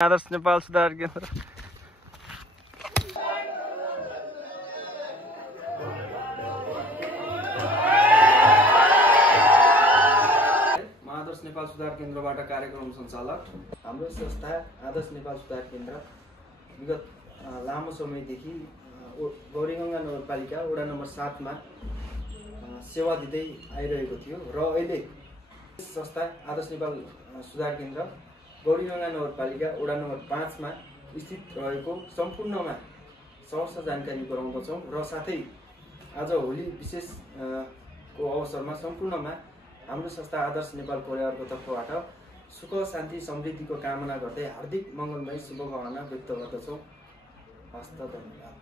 आदर्श नेपाल सुधार केन्द्र आदर्श नेपाल सुधार केन्द्रबाट कार्यक्रम सञ्चालक। हाम्रो संस्था आदर्श नेपाल सुधार केन्द्र विगत लामो समयदेखि गौरीगङ्गा नगरपालिका वडा नम्बर 7 मा सेवा दिँदै आइरहेको थियो र अहिले संस्था आदर्श नेपाल सुधार केन्द्र गौरीगङ्गा नगरपालिका वडा नम्बर 5 मा स्थित रहेको सम्पूर्णमा समस्या जानकारी गराउँदछौँ र साथै आज होली विशेष को अवसरमा सम्पूर्णमा हाम्रो संस्था आदर्श नेपाल परिवारको तर्फबाट सुख शान्ति समृद्धिको कामना गर्दै हार्दिक मङ्गलमय शुभकामना व्यक्त गर्दछौँ। हस्त धन्यवाद।